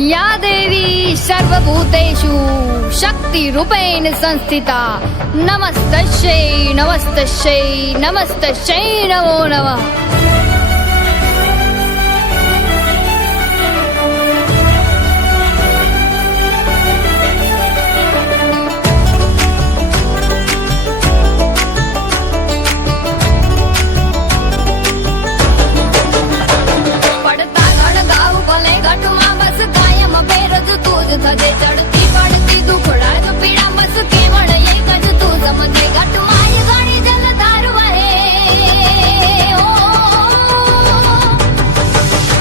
या देवी सर्वभूतेषु शक्तिरूपेण संस्थिता नमस्तस्यै नमस्तस्यै नमस्तस्यै नमो नमः। થજે ચડતી પડતી દુખડા જો પીડા બસ કેવળ એક જ તું સમજે ઘટમાય ઘણી જલધાર વહે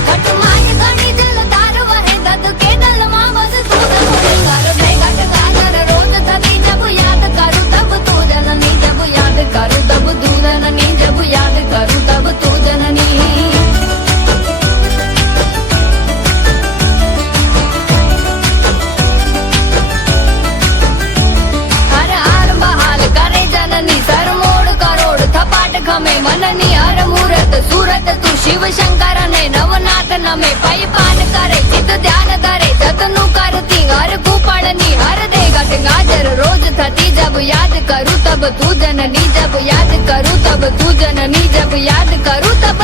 ઘટમાય ઘણી જલધાર વહે દદ કે દલમાં બસ તું સમજે કર દે ઘટ ગાજર રોજ થતી જબ યાદ કરું તબ તું જનની જબ યાદ કરું તબ તું જનની જબ યાદ કરું તબ તું જનની। खमे मननी हर मूरत सूरत तू शिव शंकर ने नवनाथ नमे पै पान करे चित ध्यान धरे जतनु करती हर कुपड़नी हर दे घट गाजर रोज थती जब याद करूं तब तू जननी जब याद करूं तब तू जननी जब याद करूं तब